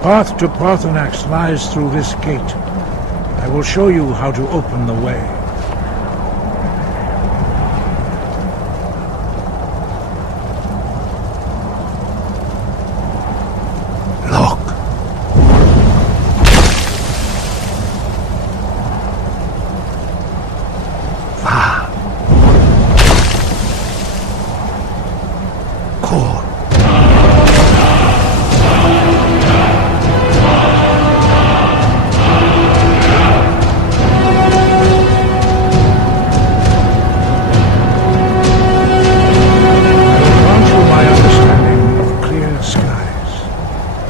path to Parthenax lies through this gate. I will show you how to open the way. Look. Va. Cor.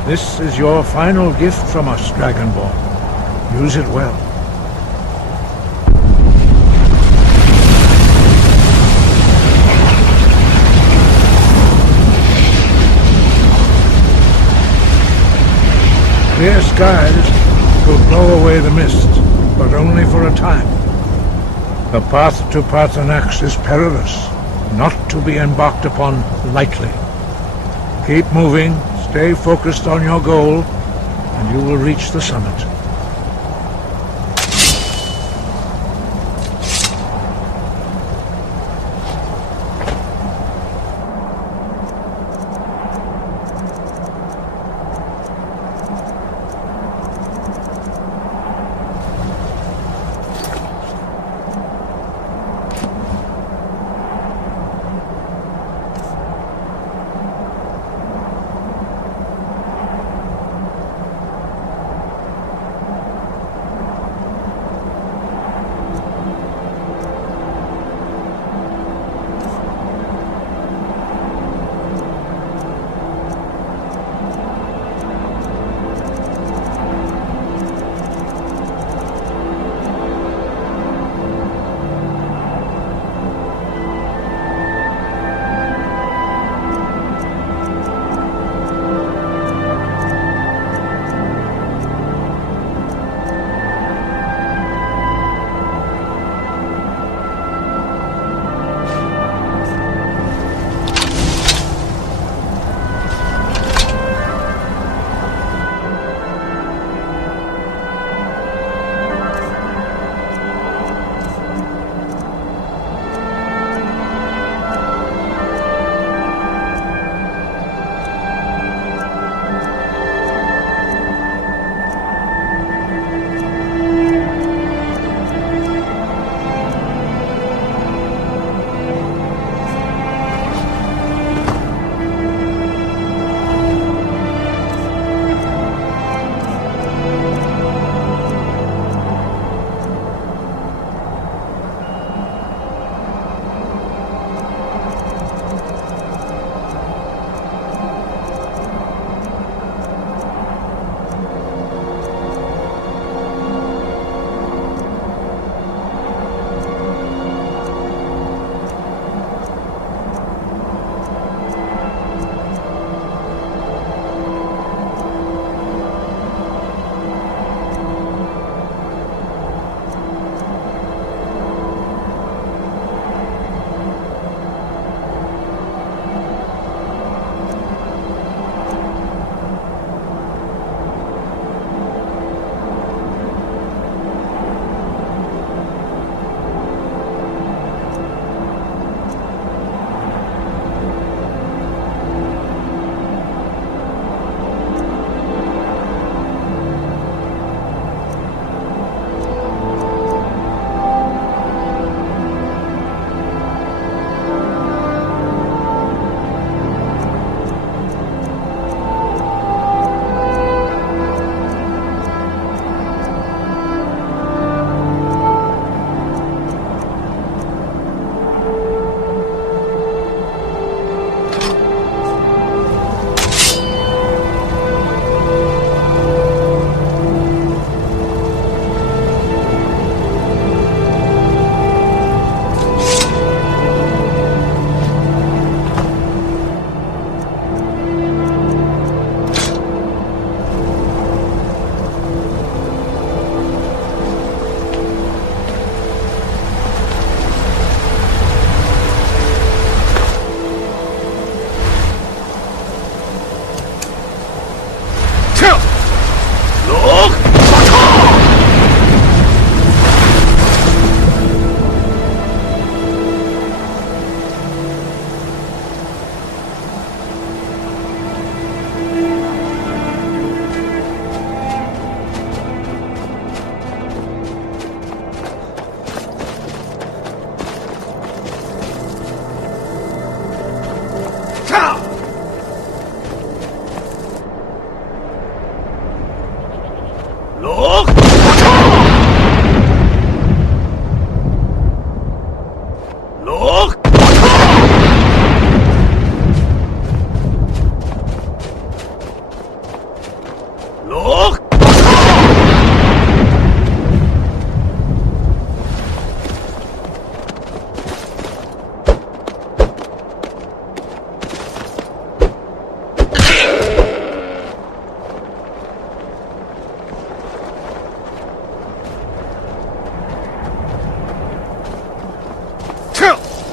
This is your final gift from us, Dragonborn. Use it well. Clear skies will blow away the mist, but only for a time. The path to Parthenax is perilous, not to be embarked upon lightly. Keep moving. Stay focused on your goal, and you will reach the summit.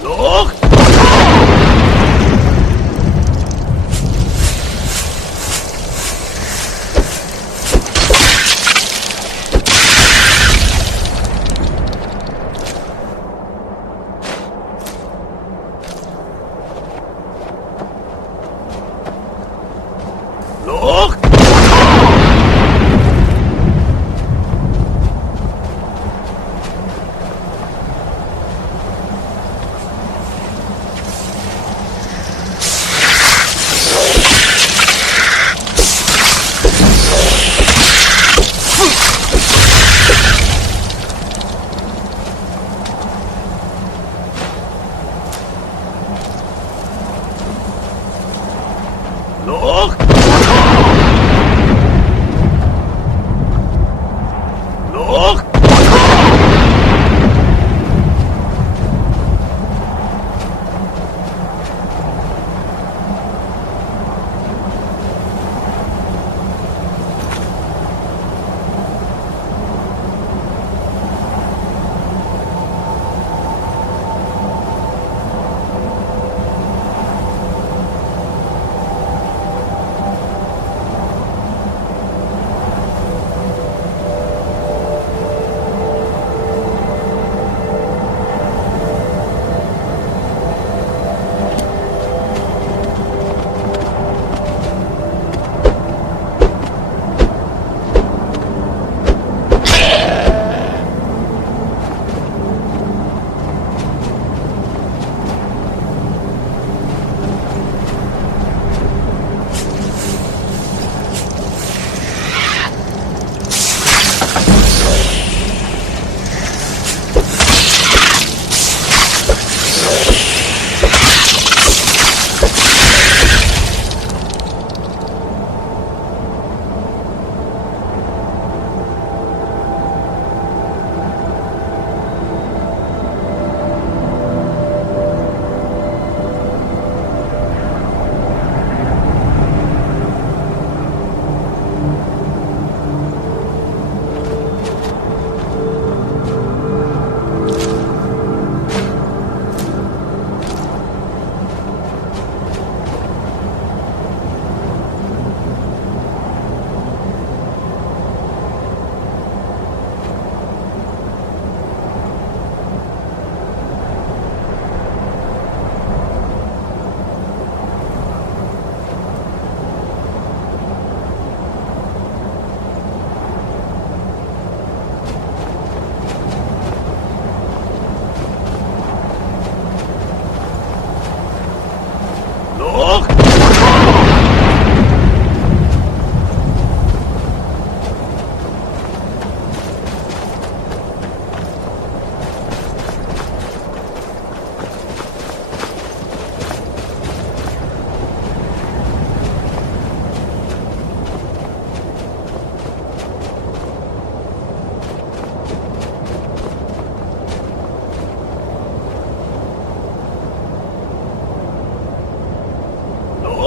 Look! Look! Look! Look! Look!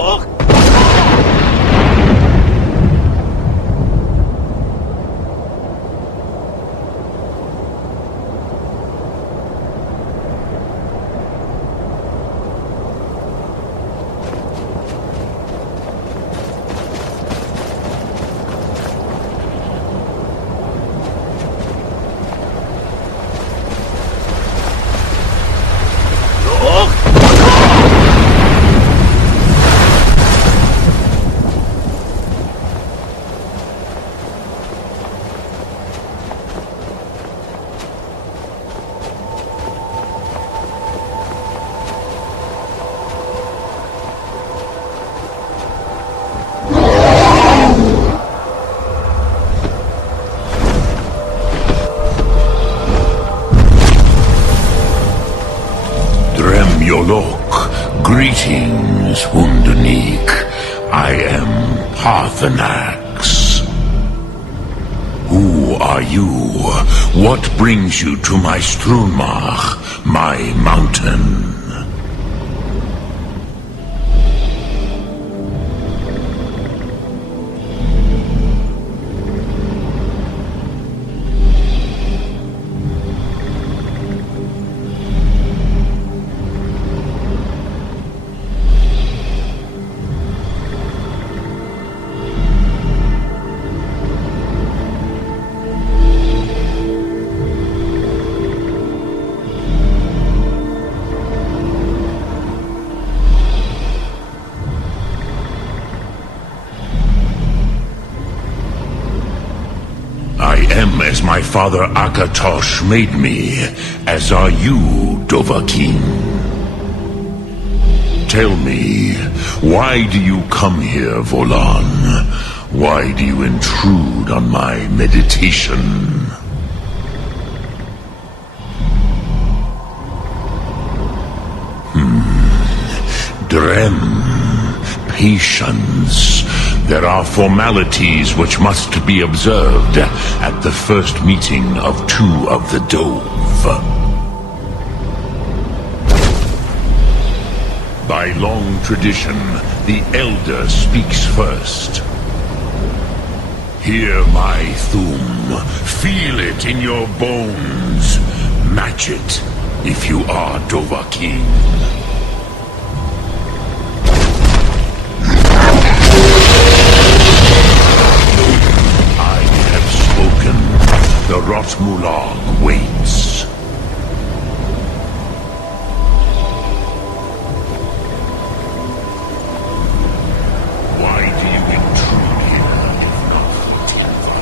Look! Yolok, greetings, Wunderneek. I am Parthenax. Who are you? What brings you to my Strunmach, my mountain? Father Akatosh made me, as are you, Dovahkiin. Tell me, why do you come here, Volan? Why do you intrude on my meditation? Drem, patience. There are formalities which must be observed at the first meeting of two of the Dove. By long tradition, the Elder speaks first. Hear my Thum. Feel it in your bones. Match it if you are Dovahkiin. The Rotmulag waits. Why do you intrude here if not for Tinva?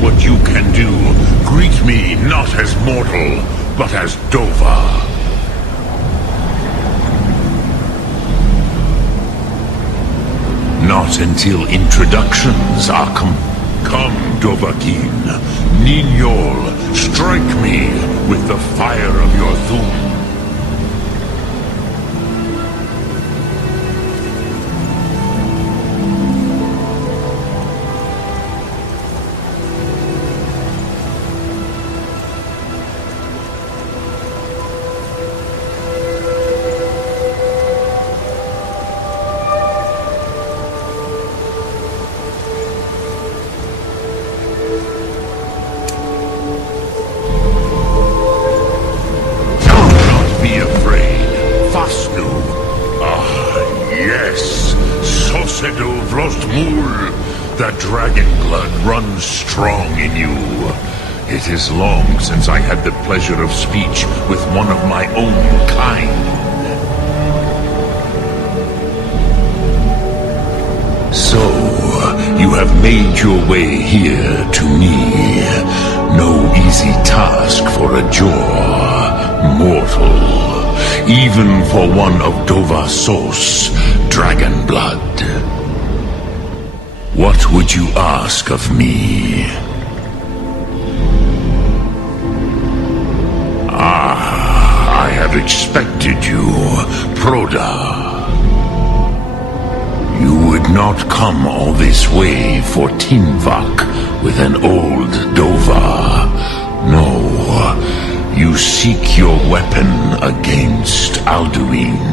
What you can do. Greet me not as mortal, but as Dova. Not until introductions are Come, Dovahkiin. Ninyol, strike me with the fire of your Thum. The dragon blood runs strong in you. It is long since I had the pleasure of speech with one of my own kind. So, you have made your way here to me. No easy task for a Jor, mortal, even for one of Dova Sos, dragon blood. What would you ask of me? I have expected you, Proda. You would not come all this way for Tinvak with an old Dova. No, you seek your weapon against Alduin.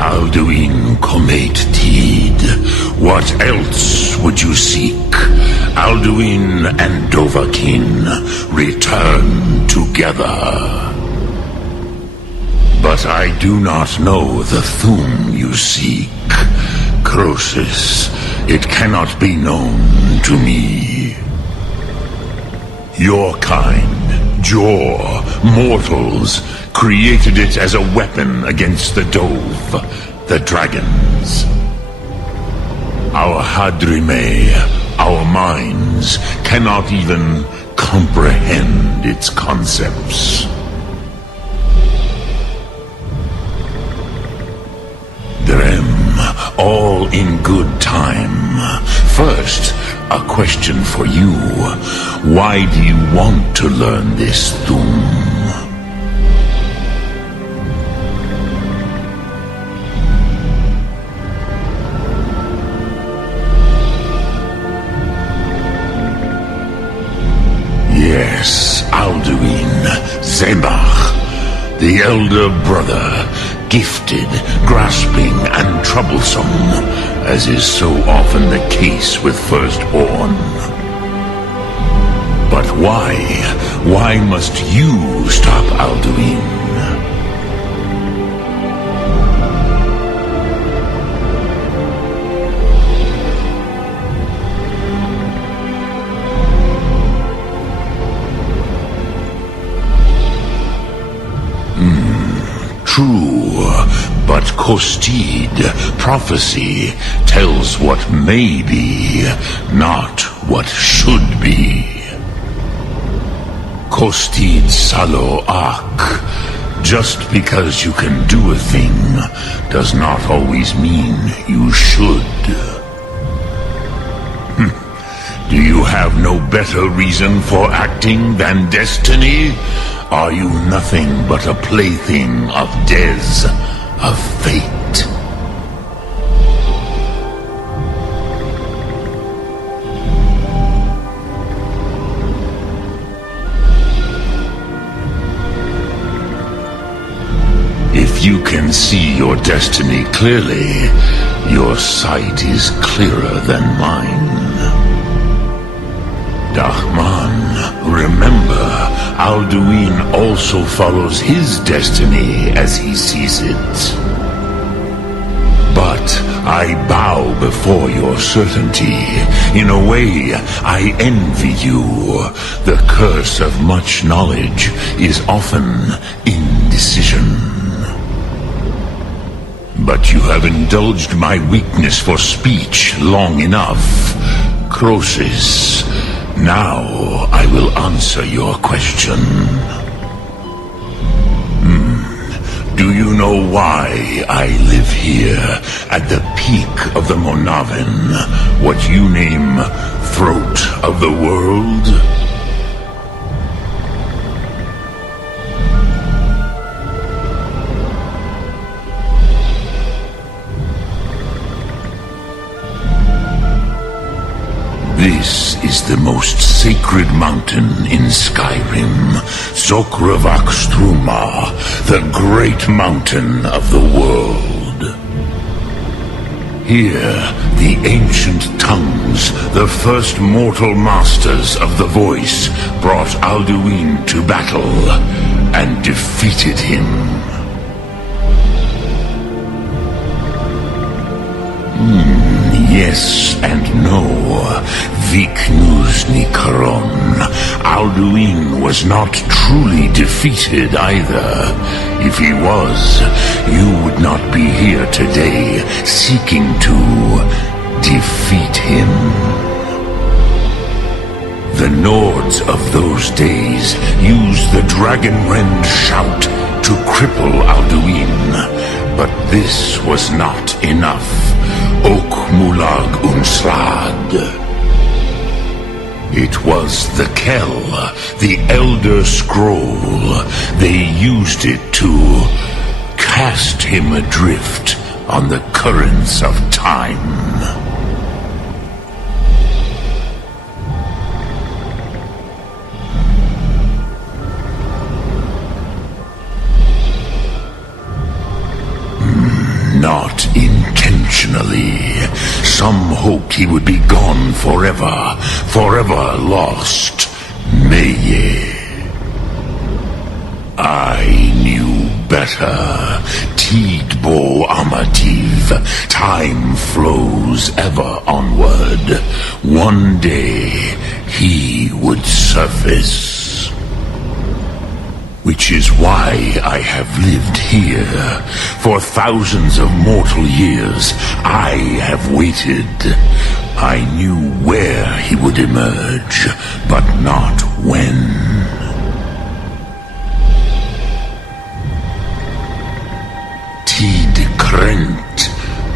Alduin Comet Teed. What else would you seek? Alduin and Dovahkiin return together. But I do not know the Thum you seek. Croesus, it cannot be known to me. Your kind, Jor, mortals, created it as a weapon against the Dove, the dragons. Our Hadrime, our minds, cannot even comprehend its concepts. Drem, all in good time. First, a question for you. Why do you want to learn this Thum? Yes, Alduin, Zema. The elder brother, gifted, grasping, and troublesome, as is so often the case with firstborn. But why? Why must you stop Alduin? True, but Kostid, prophecy, tells what may be, not what should be. Kostid Salo Ak. Just because you can do a thing does not always mean you should. Do you have no better reason for acting than destiny? Are you nothing but a plaything of Des, of fate? If you can see your destiny clearly, your sight is clearer than mine. Dahman, remember, Alduin also follows his destiny as he sees it. But I bow before your certainty. In a way, I envy you. The curse of much knowledge is often indecision. But you have indulged my weakness for speech long enough. Croesus, now I will answer your question. Do you know why I live here at the peak of the Monavin, what you name throat of the world? This is the most sacred mountain in Skyrim, Zokravak Struma, the great mountain of the world. Here, the ancient tongues, the first mortal masters of the voice, brought Alduin to battle and defeated him. Yes and no. Viknus Nikaron. Alduin was not truly defeated either. If he was, you would not be here today seeking to defeat him. The Nords of those days used the Dragonrend shout to cripple Alduin, but this was not enough. Ok Mulag Unslad. It was the Kell, the Elder Scroll. They used it to cast him adrift on the currents of time. Not intentionally. Some hoped he would be gone forever, forever lost. Meye. I knew better. Tidbo Amativ. Time flows ever onward. One day he would surface. Which is why I have lived here. For thousands of mortal years, I have waited. I knew where he would emerge, but not when. Tid Krent.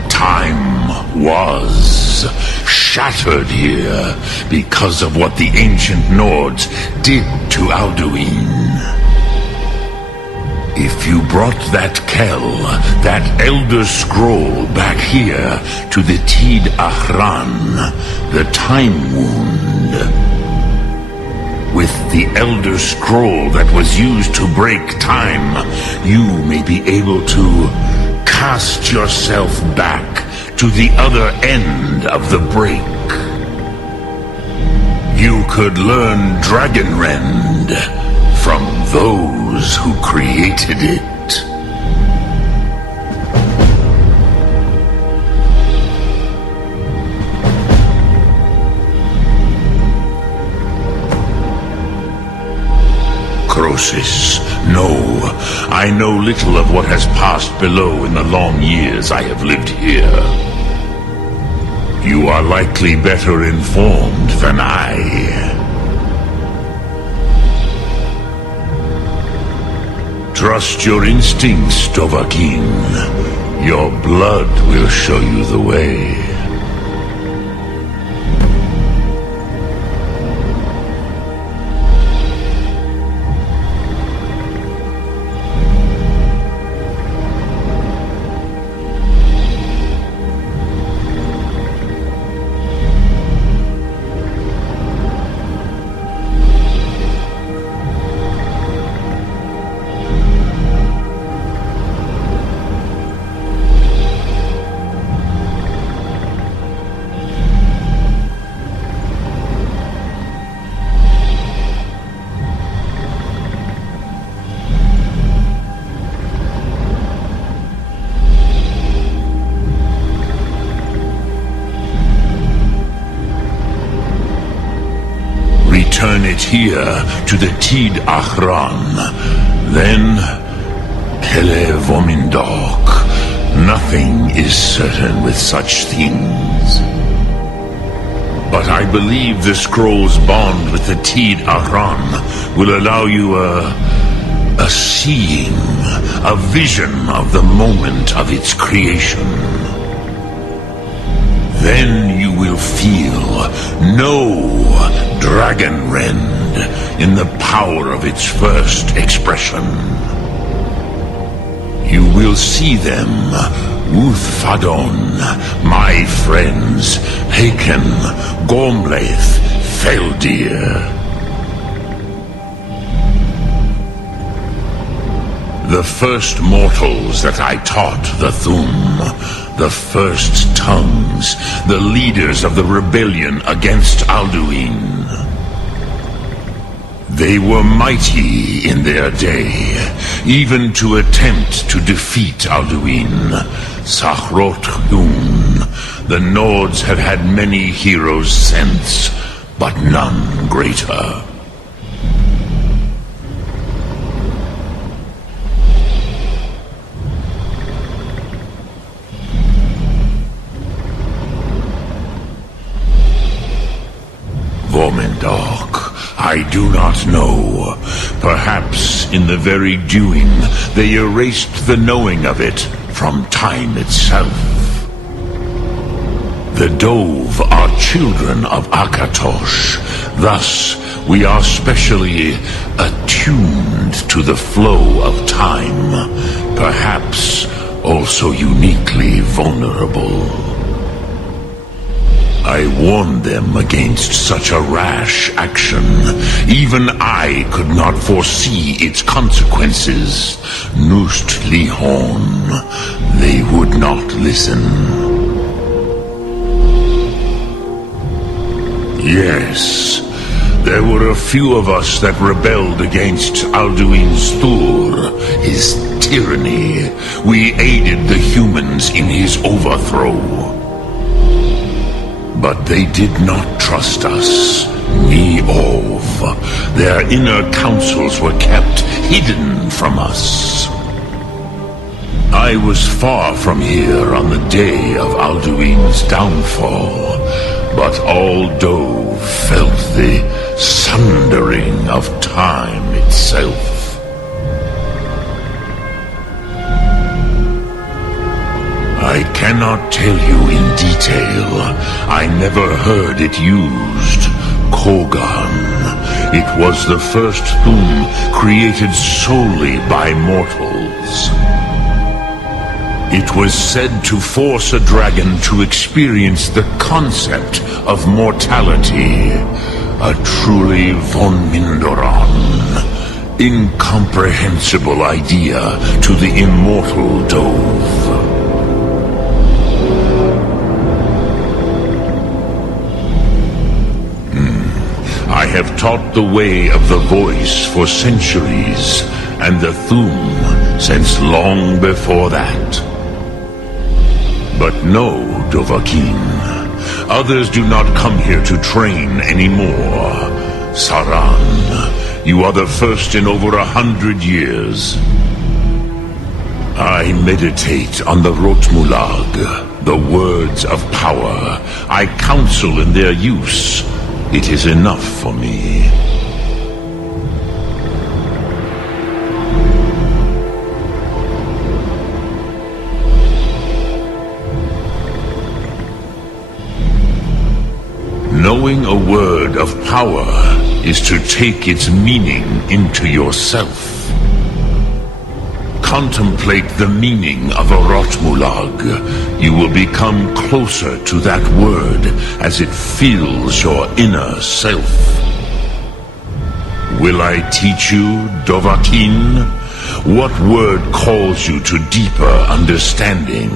Time was shattered here because of what the ancient Nords did to Alduin. If you brought that Kell, that Elder Scroll back here to the Tid Ahran, the Time Wound, With the Elder Scroll that was used to break time, you may be able to cast yourself back to the other end of the break. You could learn Dragonrend from those who created it. Croesus, no. I know little of what has passed below in the long years I have lived here. You are likely better informed than I. Trust your instincts, Dovahkiin. Your blood will show you the way. Return it here to the Tid Achran. Then, Hele Vomindok. Nothing is certain with such things. But I believe the scroll's bond with the Tid Achran will allow you a seeing, a vision of the moment of its creation. Then you will feel, know Dragonrend in the power of its first expression. You will see them, Uthfadon, my friends, Haken, Gormlaith, Feldir. The first mortals that I taught the Thum, the first tongues, the leaders of the rebellion against Alduin. They were mighty in their day, even to attempt to defeat Alduin. Sahrot Dun. The Nords have had many heroes since, but none greater. Vomindok, I do not know. Perhaps in the very doing, they erased the knowing of it from time itself. The Dove are children of Akatosh. Thus, we are specially attuned to the flow of time. Perhaps also uniquely vulnerable. I warned them against such a rash action. Even I could not foresee its consequences. Nust Lihon. They would not listen. Yes, there were a few of us that rebelled against Alduin's Thur, his tyranny. We aided the humans in his overthrow. But they did not trust us, Ni-Ov. Their inner counsels were kept hidden from us. I was far from here on the day of Alduin's downfall, but all Dove felt the sundering of time itself. I cannot tell you in detail. I never heard it used. Kogan. It was the first Thum created solely by mortals. It was said to force a dragon to experience the concept of mortality. A truly von Mindoran, incomprehensible idea to the immortal Dove. I have taught the way of the voice for centuries, and the Thum since long before that. But no, Dovahkiin, others do not come here to train anymore. Saran, you are the first in over 100 years. I meditate on the Rotmulag, the words of power. I counsel in their use. It is enough for me. Knowing a word of power is to take its meaning into yourself. Contemplate the meaning of a Rotmulag. You will become closer to that word as it fills your inner self. Will I teach you, Dovahkiin? What word calls you to deeper understanding?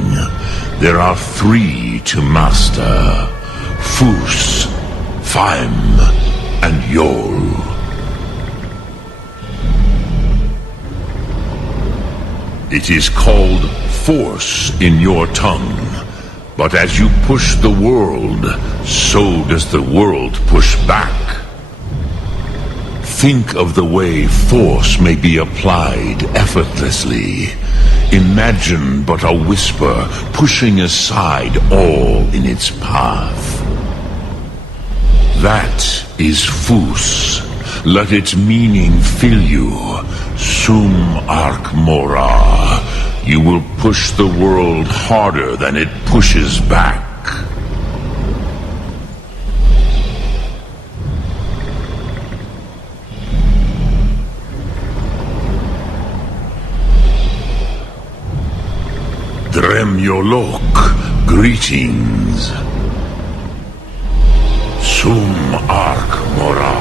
There are 3 to master: Fus, Faim, and Yol. It is called force in your tongue, but as you push the world, so does the world push back. Think of the way force may be applied effortlessly. Imagine but a whisper pushing aside all in its path. That is Fus. Let its meaning fill you. Sum Ark Mora. You will push the world harder than it pushes back. Dremyolok, greetings. Sum Ark Mora.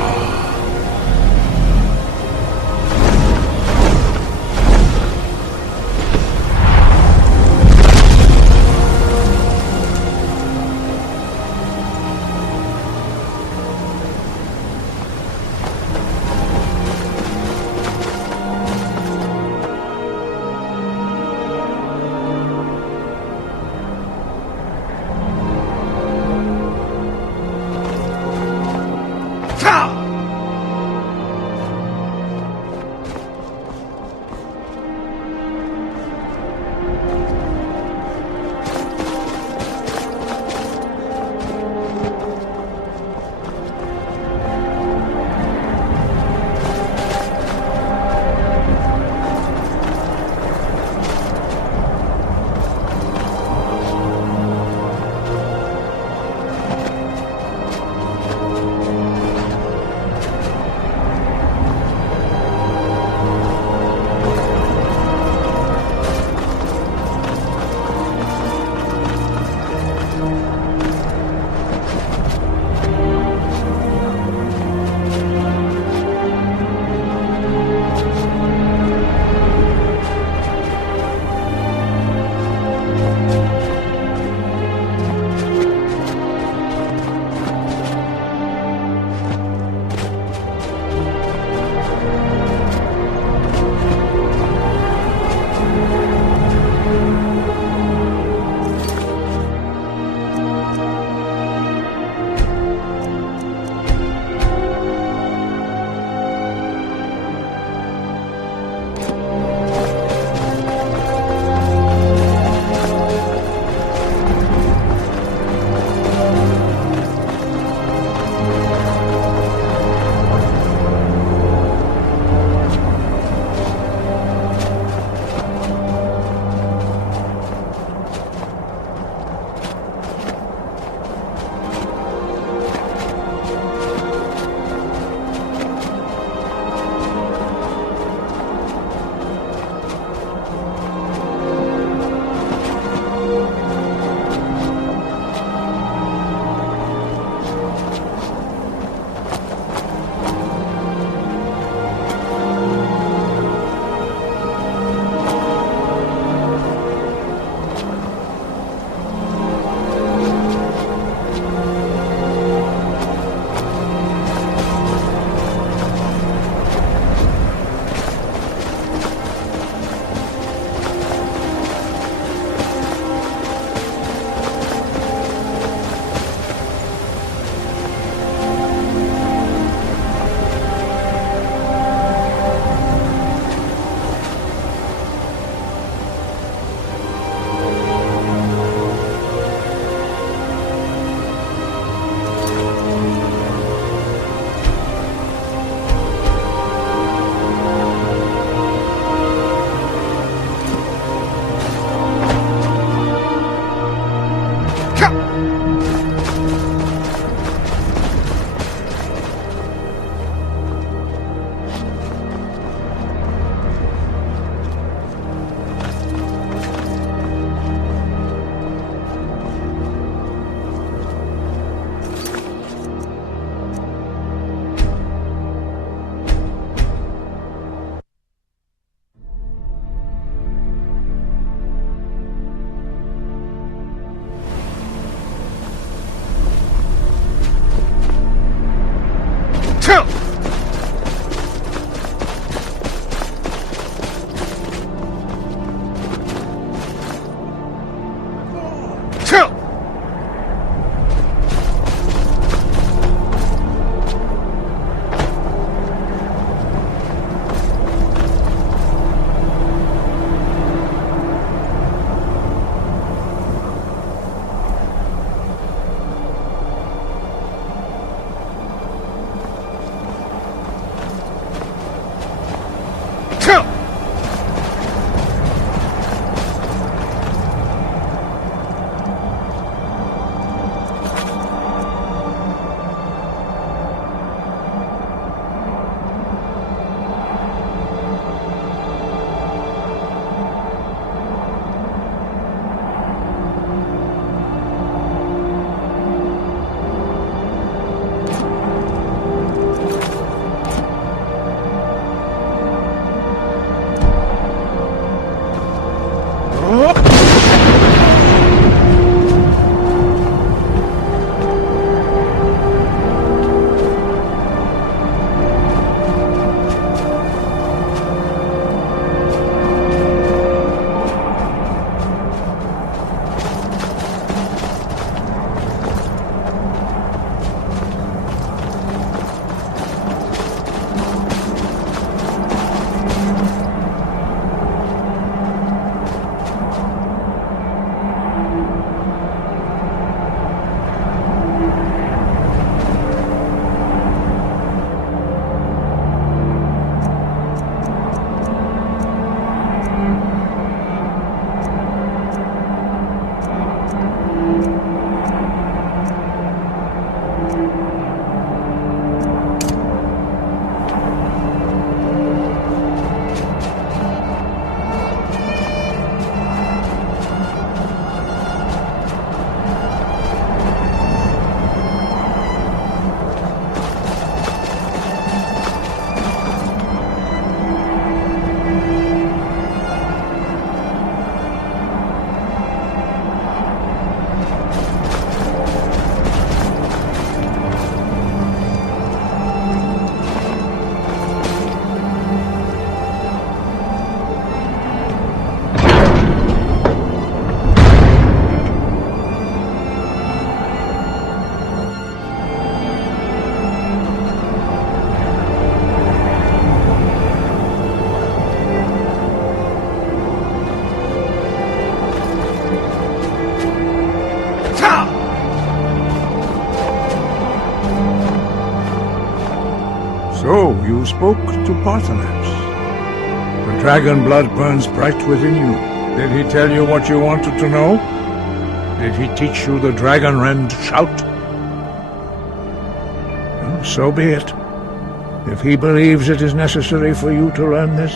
You spoke to Parthenax. The dragon blood burns bright within you. Did he tell you what you wanted to know? Did he teach you the dragon rend shout? Well, so be it. If he believes it is necessary for you to learn this,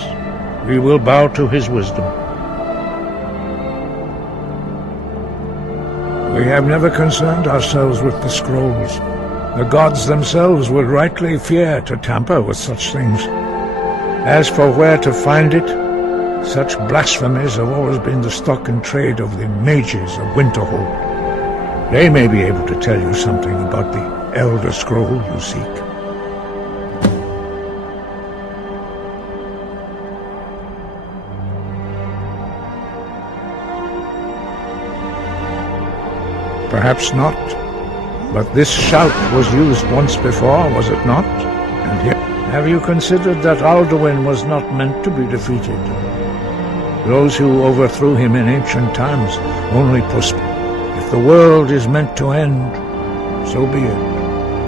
we will bow to his wisdom. We have never concerned ourselves with the scrolls. The gods themselves would rightly fear to tamper with such things. As for where to find it, such blasphemies have always been the stock and trade of the mages of Winterhold. They may be able to tell you something about the Elder Scroll you seek. Perhaps not, but this shout was used once before, was it not? And here, have you considered that Alduin was not meant to be defeated? Those who overthrew him in ancient times only postponed. If the world is meant to end, so be it.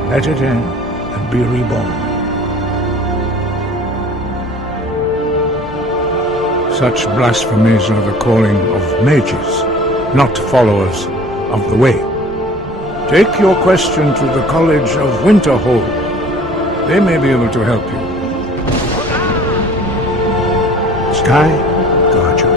Let it end and be reborn. Such blasphemies are the calling of mages, not followers of the way. Take your question to the College of Winterhold. They may be able to help you. Sky, guard you.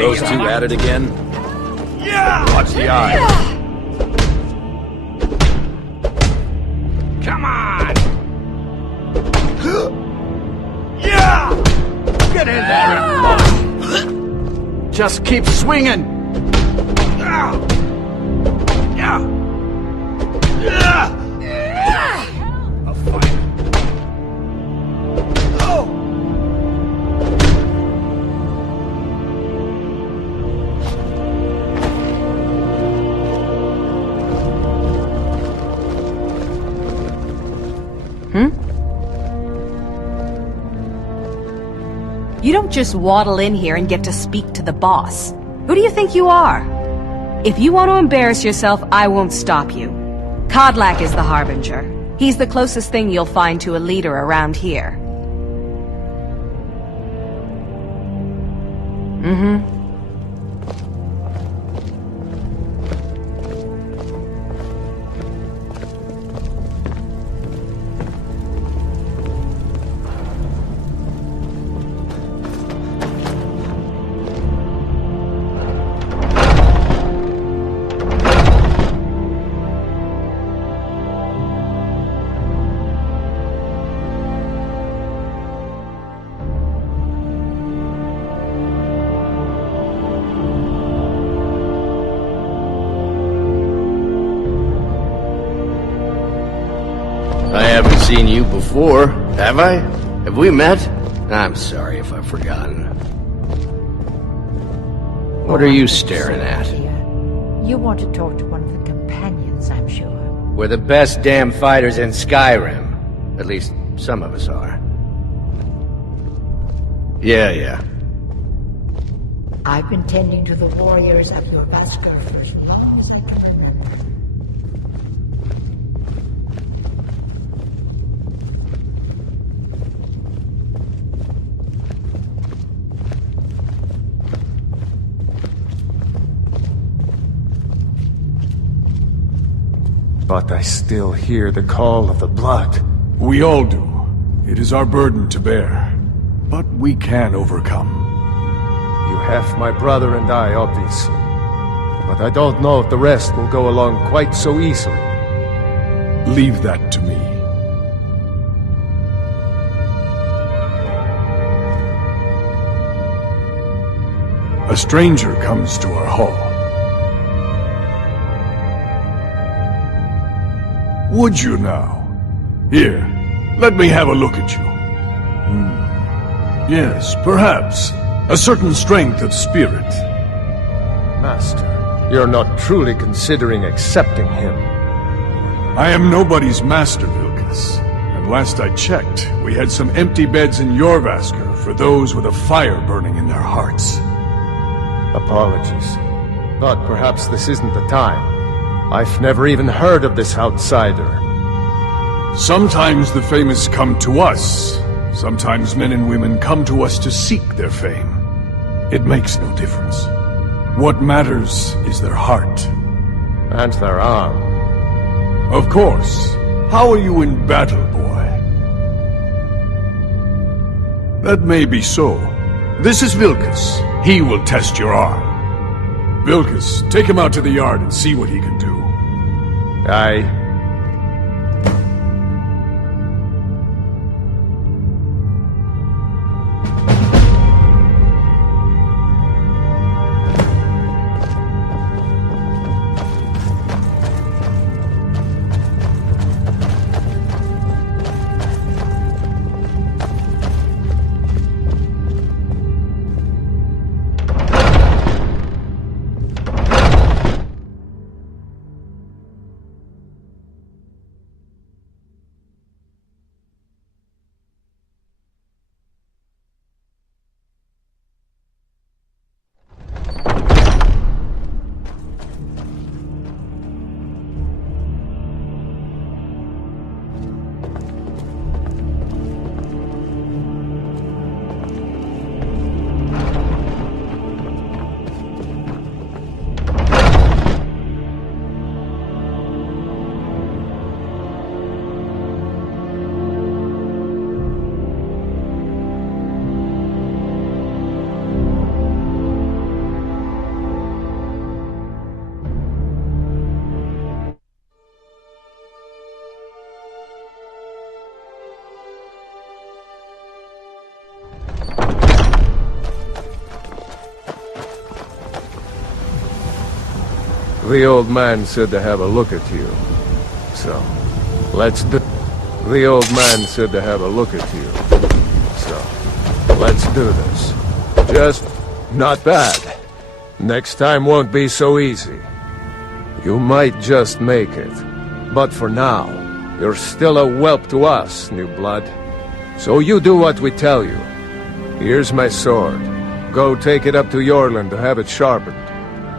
Those two at it again? Yeah! Watch the eye. Come on! Yeah! Get in there and push! Just keep swinging! Yeah! Yeah! A fight. Oh! You don't just waddle in here and get to speak to the boss. Who do you think you are? If you want to embarrass yourself, I won't stop you. Kodlak is the Harbinger. He's the closest thing you'll find to a leader around here. I haven't seen you before, have I? Have we met? I'm sorry if I've forgotten. What are you staring at? You want to talk to one of the companions, I'm sure. We're the best damn fighters in Skyrim. At least, some of us are. Yeah. I've been tending to the warriors of your Vaskr for as long as I can remember. But I still hear the call of the blood. We all do. It is our burden to bear. But we can overcome. You have my brother and I, obviously. But I don't know if the rest will go along quite so easily. Leave that to me. A stranger comes to our hall. Would you now? Here, let me have a look at you. Yes, perhaps. A certain strength of spirit. Master, you're not truly considering accepting him. I am nobody's master, Vilkas. And last I checked, we had some empty beds in your Vaskr for those with a fire burning in their hearts. Apologies. But perhaps this isn't the time. I've never even heard of this outsider. Sometimes the famous come to us. Sometimes men and women come to us to seek their fame. It makes no difference. What matters is their heart. And their arm. Of course. How are you in battle, boy? That may be so. This is Vilkas. He will test your arm. Vilkas, take him out to the yard and see what he can do. Aye. The old man said to have a look at you. So, let's do... The old man said to have a look at you. So, let's do this. Just not bad. Next time won't be so easy. You might just make it. But for now, you're still a whelp to us, new blood. So you do what we tell you. Here's my sword. Go take it up to Yorland to have it sharpened.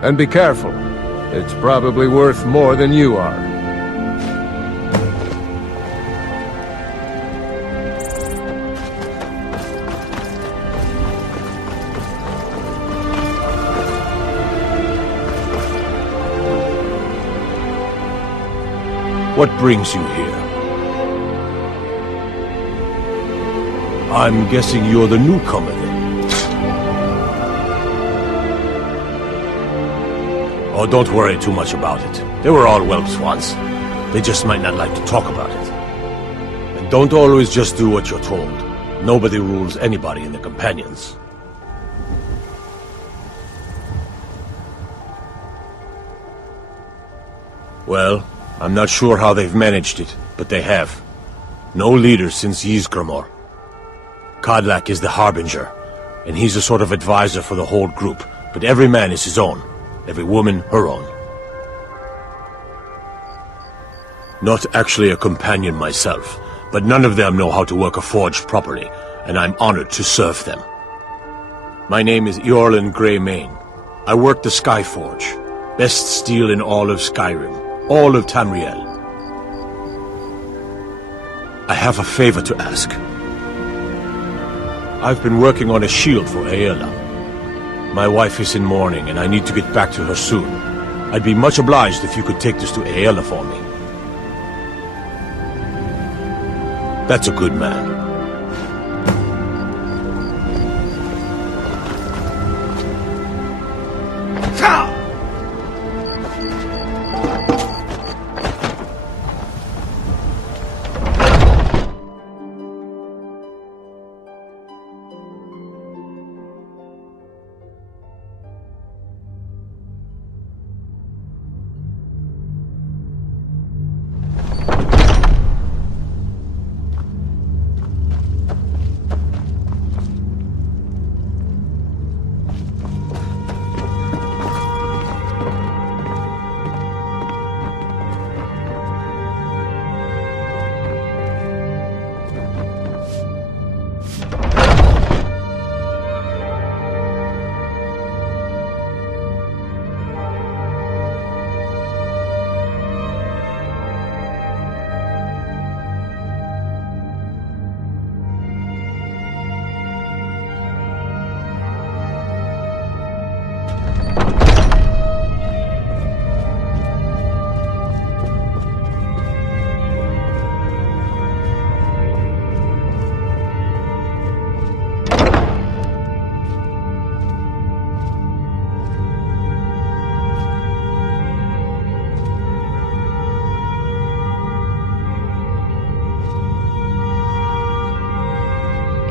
And be careful. It's probably worth more than you are. What brings you here? I'm guessing you're the newcomer then. Oh, don't worry too much about it. They were all whelps once. They just might not like to talk about it. And don't always just do what you're told. Nobody rules anybody in the companions. Well, I'm not sure how they've managed it, but they have. No leader since Ysgramor. Kodlak is the Harbinger, and he's a sort of advisor for the whole group, but every man is his own. Every woman, her own. Not actually a companion myself, but none of them know how to work a forge properly, and I'm honored to serve them. My name is Eorlin Greymane. I work the Skyforge. Best steel in all of Skyrim. All of Tamriel. I have a favor to ask. I've been working on a shield for Aela. My wife is in mourning, and I need to get back to her soon. I'd be much obliged if you could take this to Aela for me. That's a good man.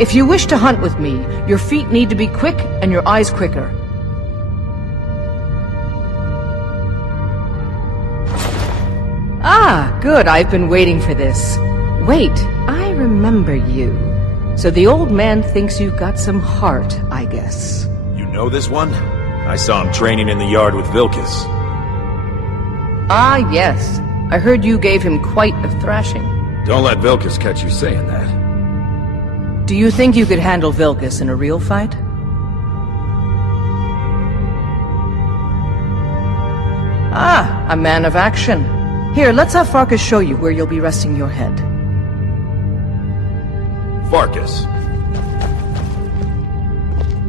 If you wish to hunt with me, your feet need to be quick and your eyes quicker. Ah, good. I've been waiting for this. Wait, I remember you. So the old man thinks you've got some heart, I guess. You know this one? I saw him training in the yard with Vilkas. Ah, yes. I heard you gave him quite a thrashing. Don't let Vilkas catch you saying that. Do you think you could handle Vilkas in a real fight? Ah, a man of action. Here, let's have Farkas show you where you'll be resting your head. Farkas.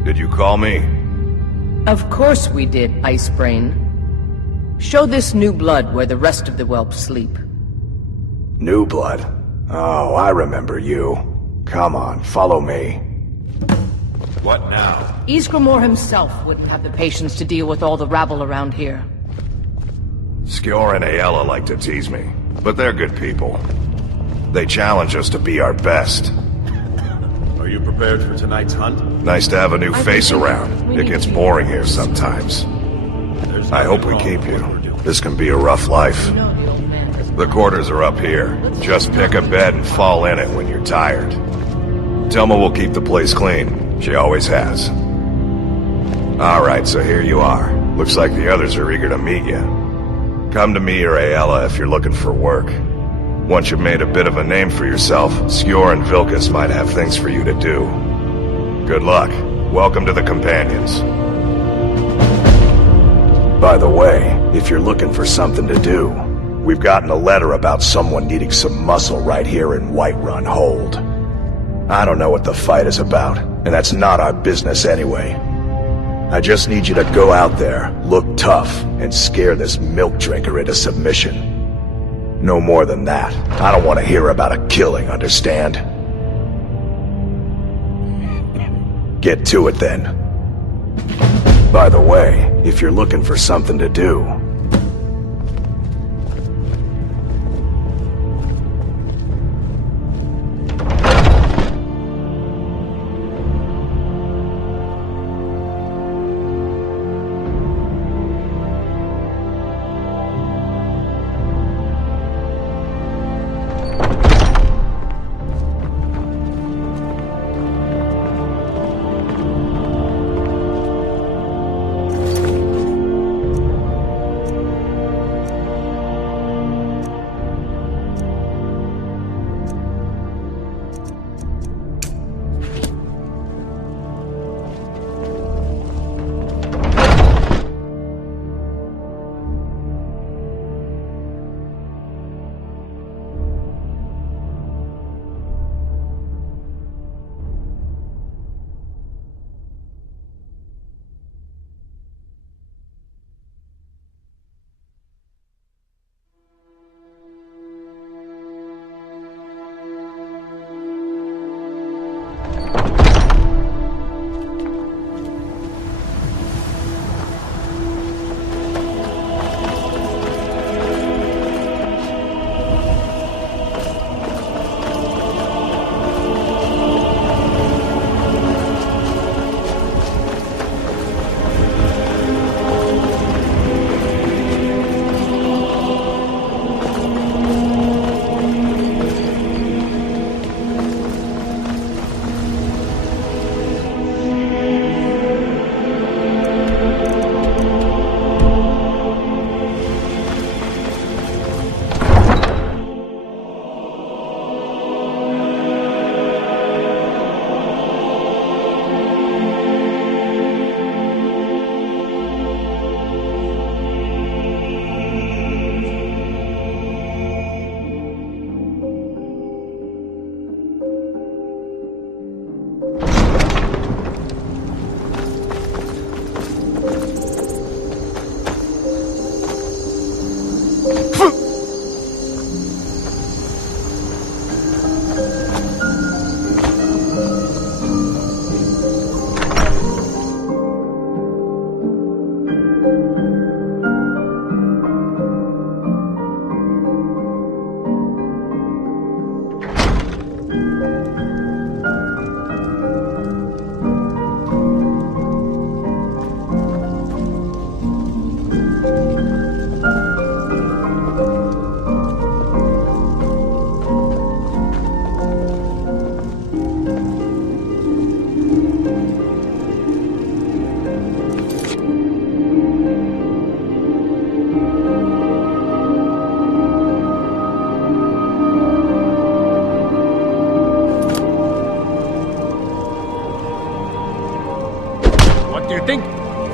Did you call me? Of course we did, Icebrain. Show this new blood where the rest of the whelps sleep. New blood? Oh, I remember you. Come on, follow me. What now? Ysgramor himself wouldn't have the patience to deal with all the rabble around here. Skjor and Aela like to tease me, but they're good people. They challenge us to be our best. Are you prepared for tonight's hunt? Nice to have a new face around. It gets boring here sometimes. I hope we keep you. This can be a rough life. The quarters are up here. Just pick a bed and fall in it when you're tired. Thelma will keep the place clean. She always has. Alright, so here you are. Looks like the others are eager to meet you. Come to me or Ayala if you're looking for work. Once you've made a bit of a name for yourself, Skjor and Vilkas might have things for you to do. Good luck. Welcome to the Companions. By the way, if you're looking for something to do, we've gotten a letter about someone needing some muscle right here in Whiterun Hold. I don't know what the fight is about, and that's not our business anyway. I just need you to go out there, look tough, and scare this milk drinker into submission. No more than that. I don't want to hear about a killing, understand? Get to it then. By the way, if you're looking for something to do,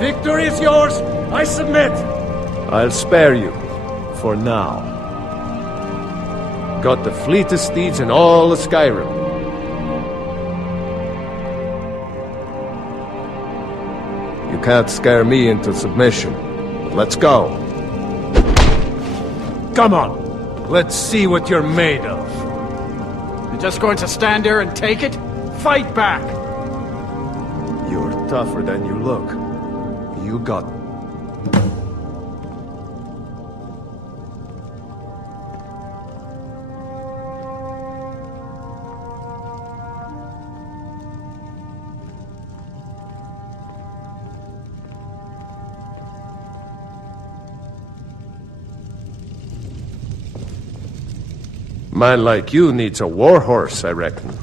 Victory is yours! I submit! I'll spare you. For now. Got the fleetest steeds in all of Skyrim. You can't scare me into submission. Let's go. Come on! Let's see what you're made of. You're just going to stand there and take it? Fight back! You're tougher than you look. You got it. Man like you needs a war horse, I reckon.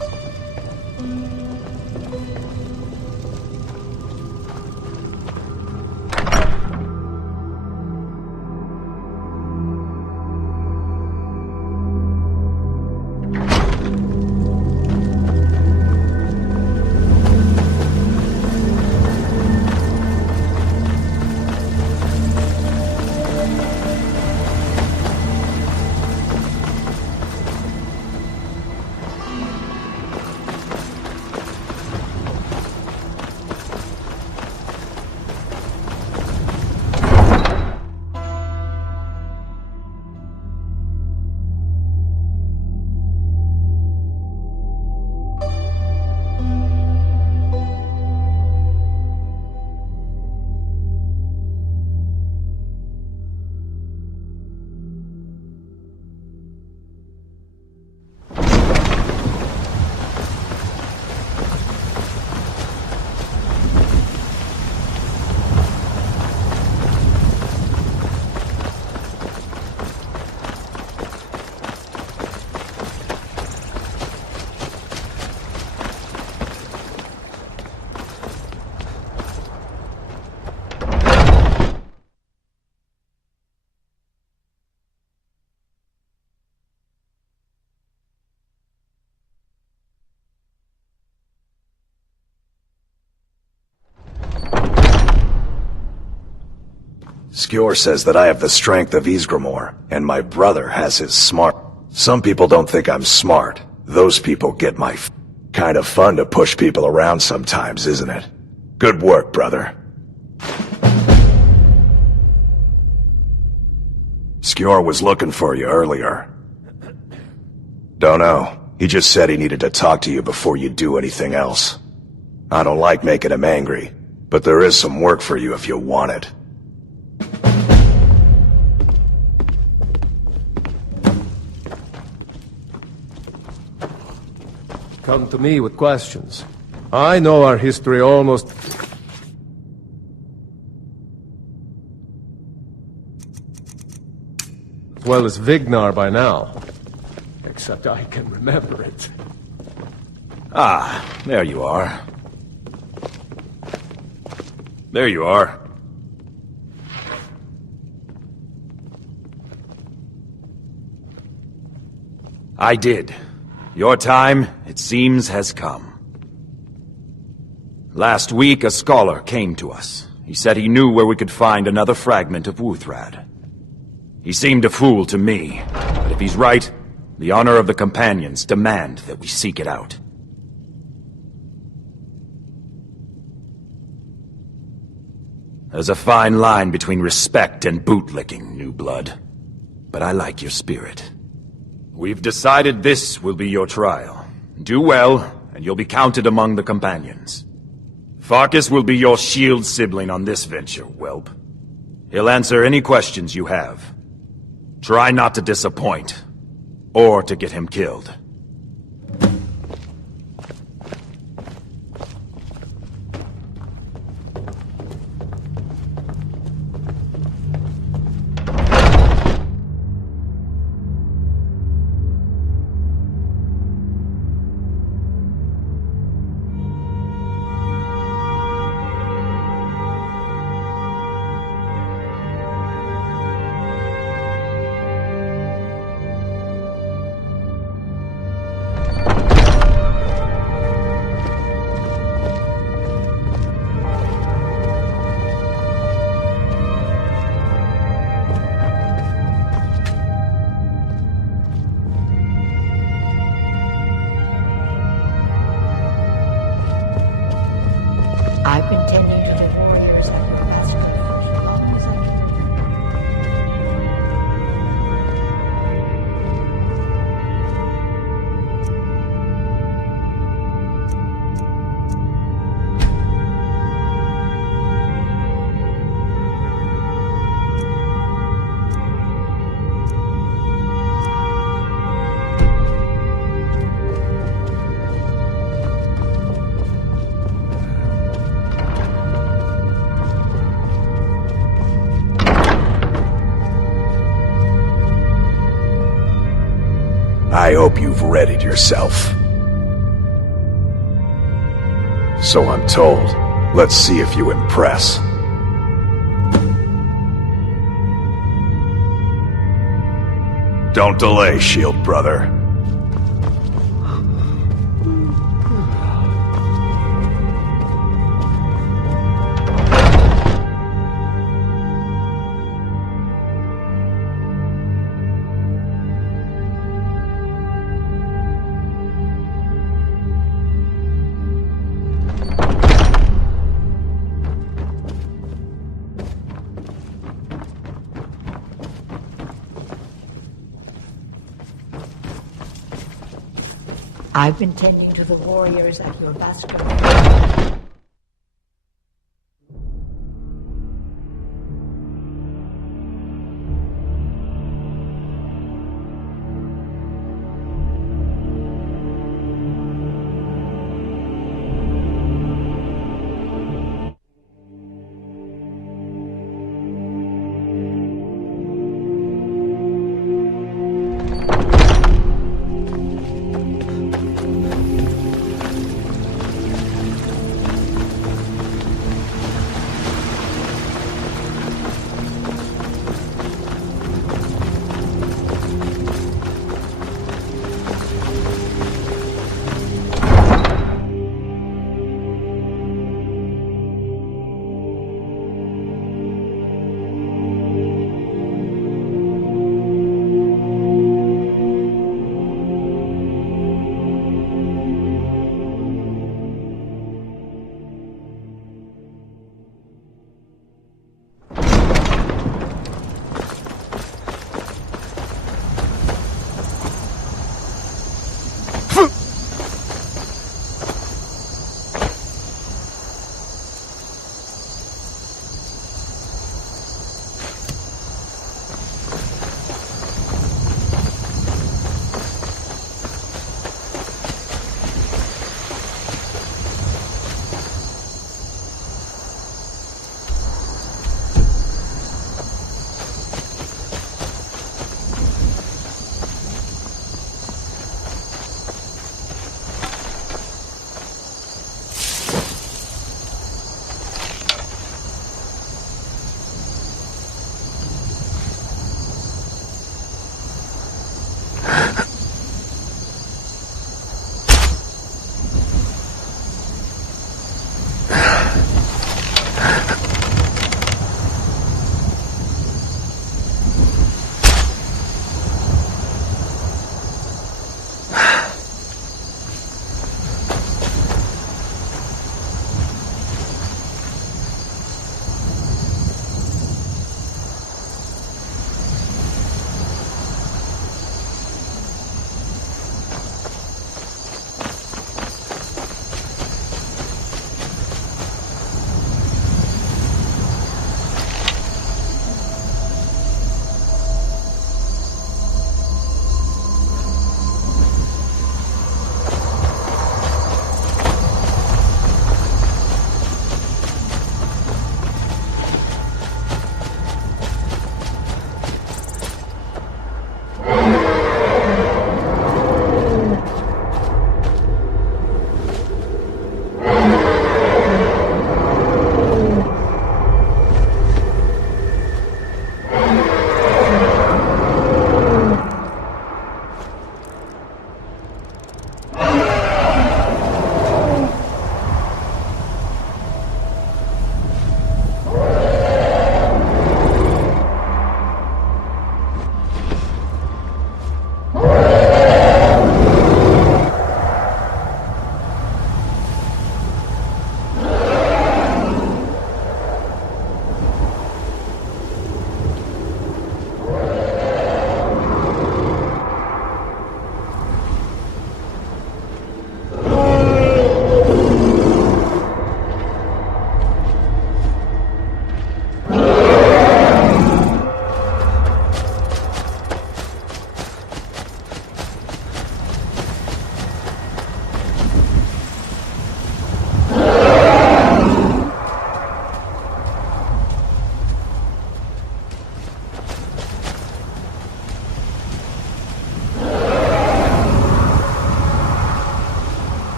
Skjor says that I have the strength of Ysgramor, and my brother has his smart. Some people don't think I'm smart. Those people get my kind of fun to push people around sometimes, isn't it? Good work, brother. Skjor was looking for you earlier. Don't know. He just said he needed to talk to you before you do anything else. I don't like making him angry, but there is some work for you if you want it. Come to me with questions. I know our history almost... as well as Vignar by now. Except I can remember it. Ah, there you are. There you are. I did. Your time, it seems, has come. Last week, a scholar came to us. He said he knew where we could find another fragment of Wuthrad. He seemed a fool to me, but if he's right, the honor of the Companions demand that we seek it out. There's a fine line between respect and bootlicking, new blood. But I like your spirit. We've decided this will be your trial. Do well, and you'll be counted among the Companions. Farkas will be your shield sibling on this venture, whelp. He'll answer any questions you have. Try not to disappoint, or to get him killed. I've been tending to the warriors at your master for as long as I can. I hope you've readied yourself. So I'm told. Let's see if you impress. Don't delay, Shield brother. I've been tending to the warriors at your vascular.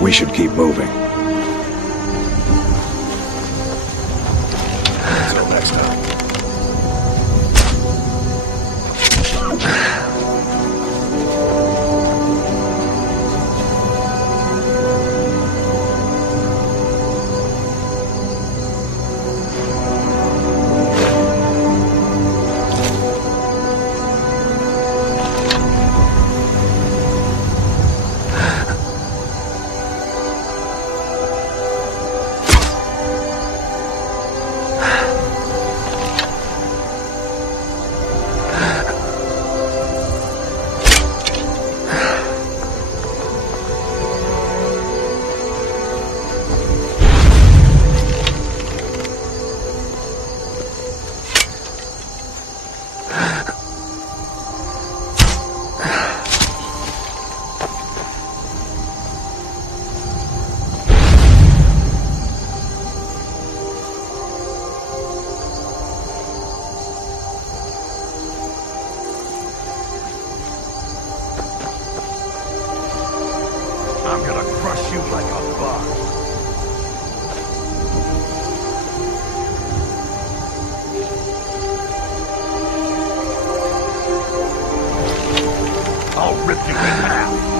We should keep moving. Until next time. I'm gonna crush you like a bug. I'll rip you in half.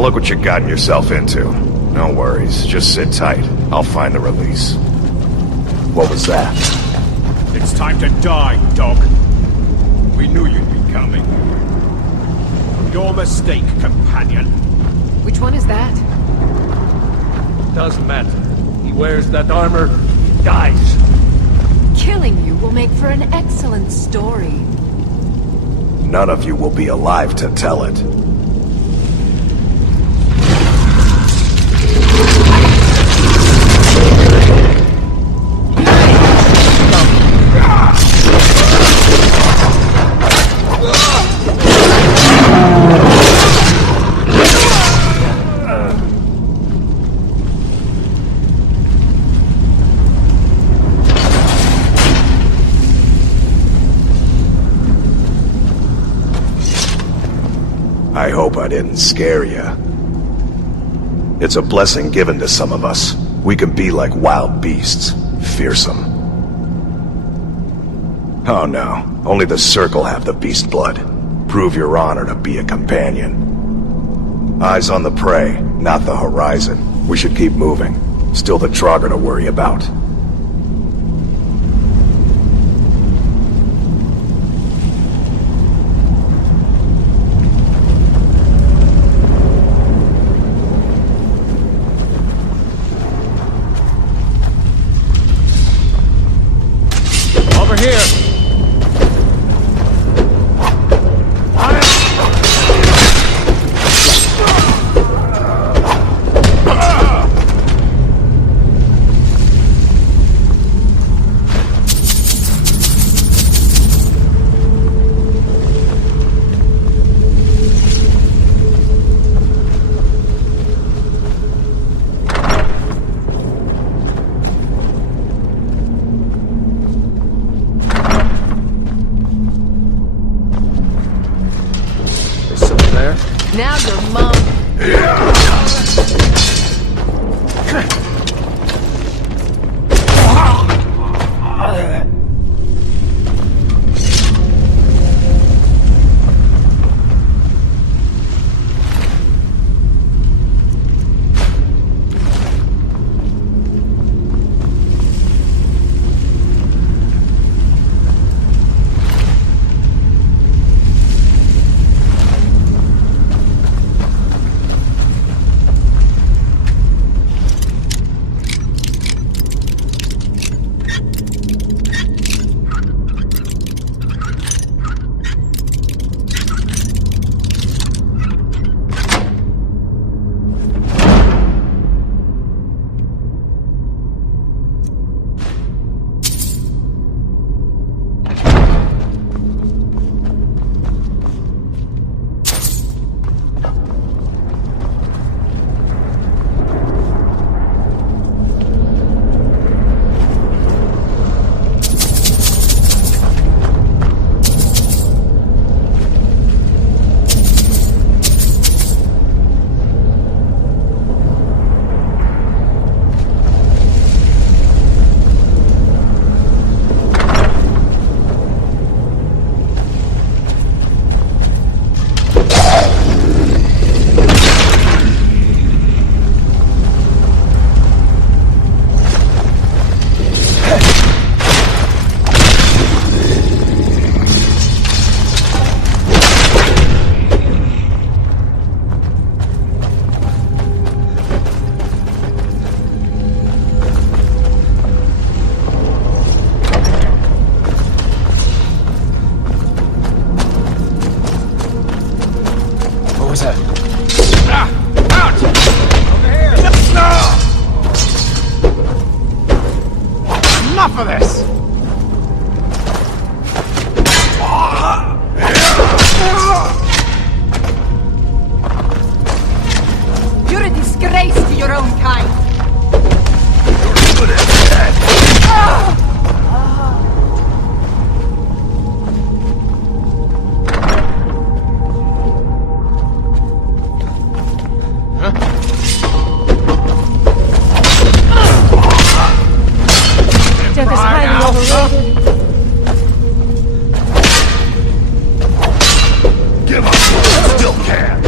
Now look what you've gotten yourself into. No worries, just sit tight. I'll find the release. What was that? It's time to die, dog. We knew you'd be coming. Your mistake, companion. Which one is that? Doesn't matter. He wears that armor, he dies. Killing you will make for an excellent story. None of you will be alive to tell it. I hope I didn't scare you. It's a blessing given to some of us. We can be like wild beasts, fearsome. Oh no, only the Circle have the beast blood. Prove your honor to be a companion. Eyes on the prey, not the horizon. We should keep moving. Still the Draugr to worry about. Here! Now your mom. Enough of this! You're a disgrace to your own kind. You're good at that. Death is highly overrated. Give up while you still can.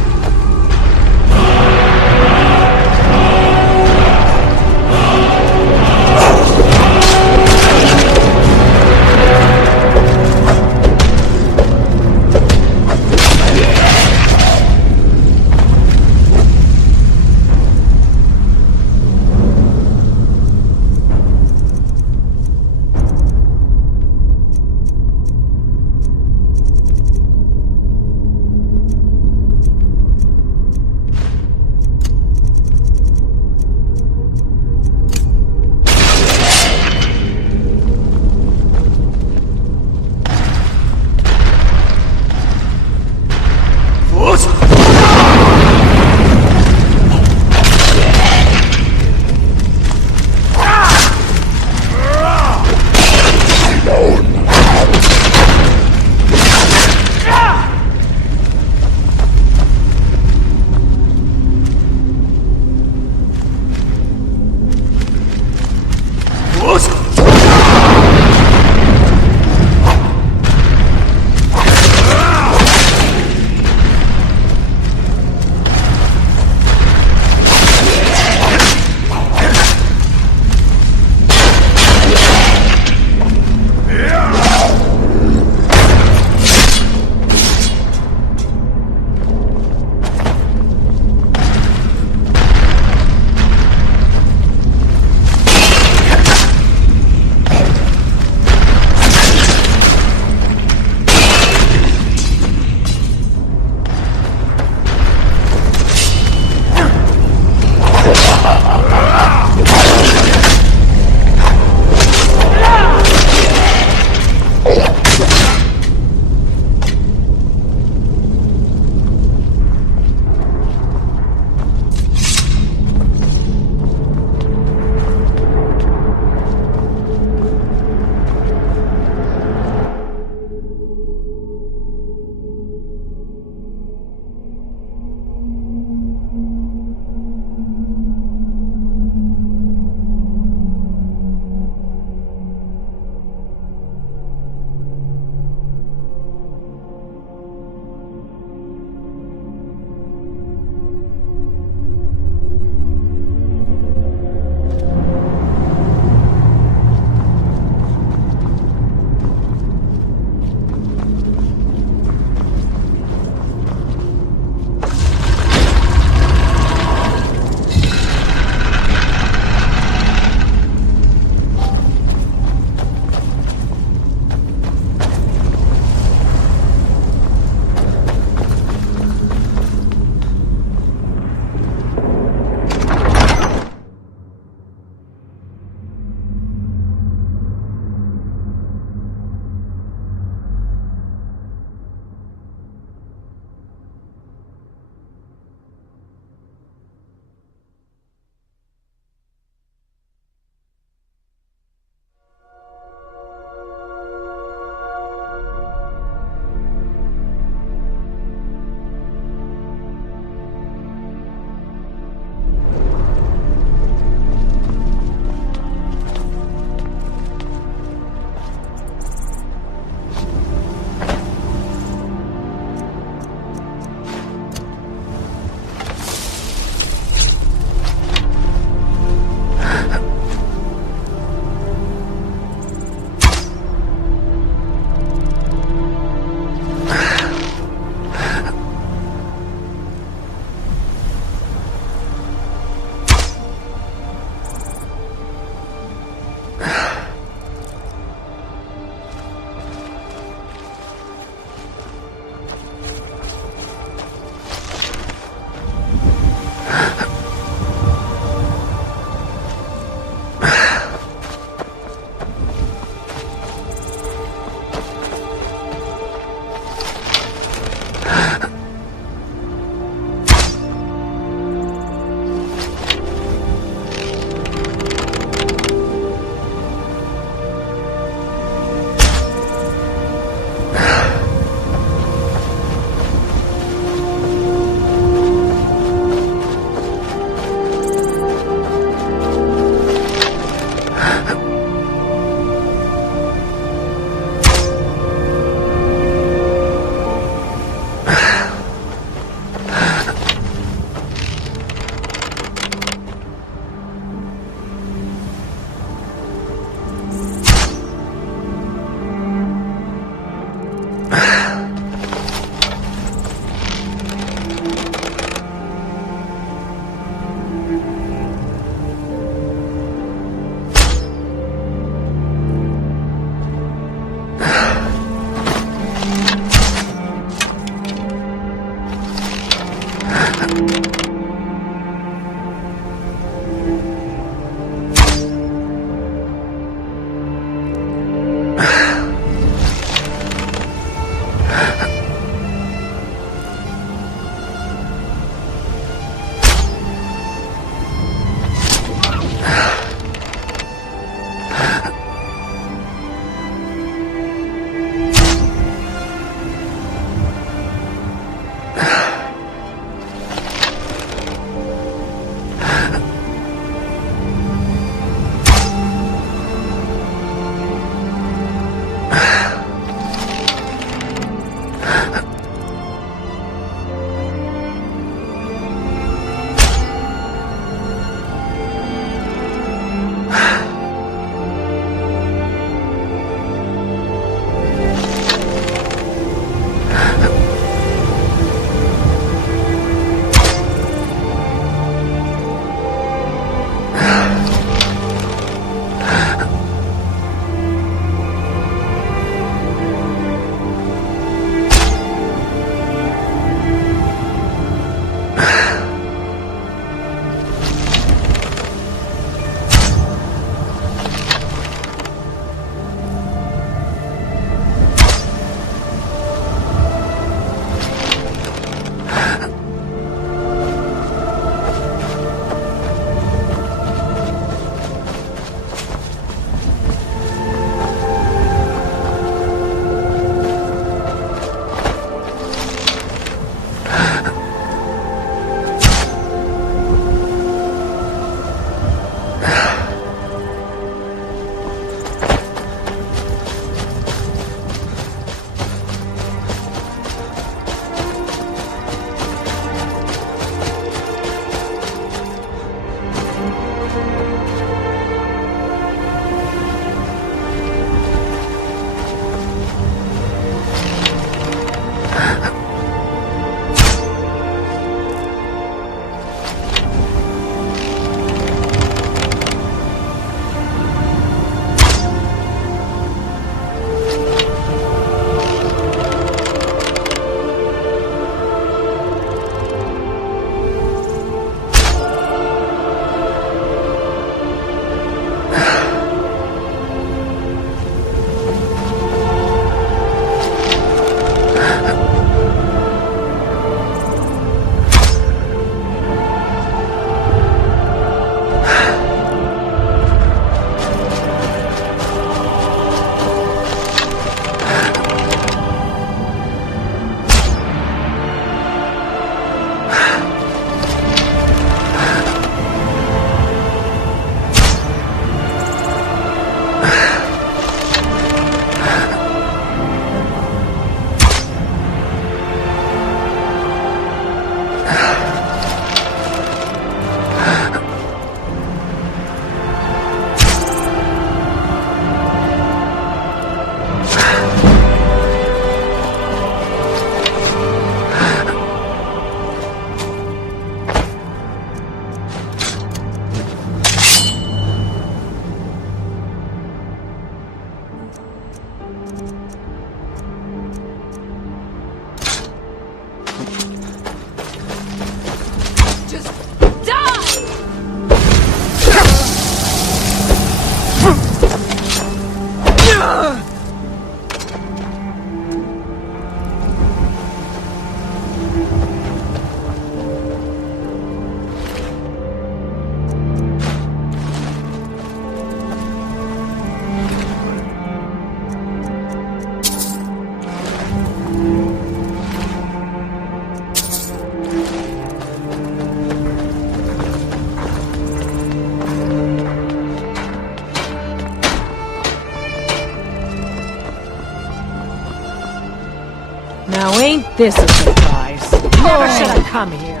Now ain't this a surprise? Never should have come here.